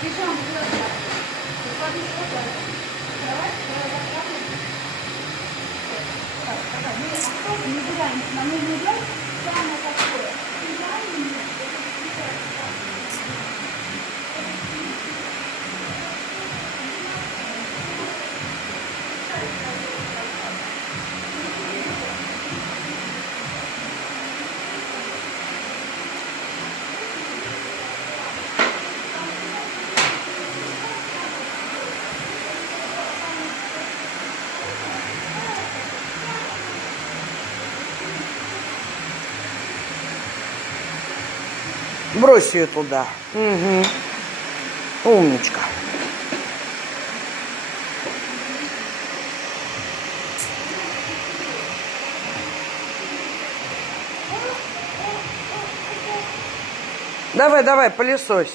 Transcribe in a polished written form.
Пижаму куда-то. Клади что-то. Кровать, так, давай. Мы особо не гуляем. Нам нужно делать самое такое. Пижаму нет. Брось ее туда. Угу. Умничка. Давай, давай, пылесось.